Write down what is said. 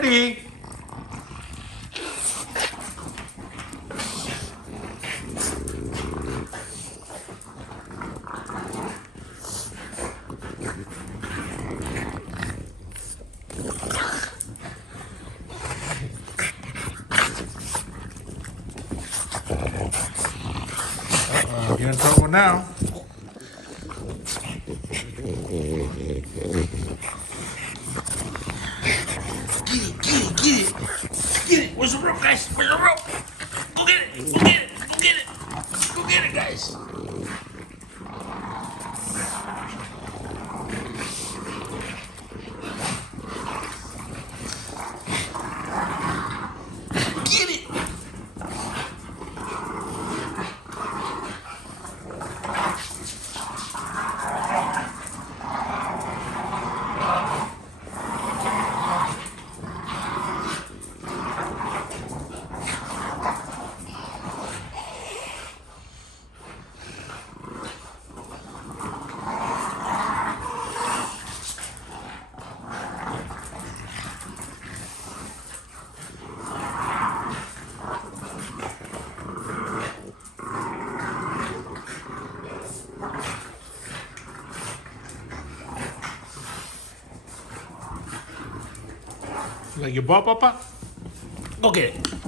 party. You're in trouble now. Get it. Where's the rope, guys? Where's the rope? Go get it. Go get it. Go get it. Go get it, guys. Get it. Like your ball, Papa? Go get it.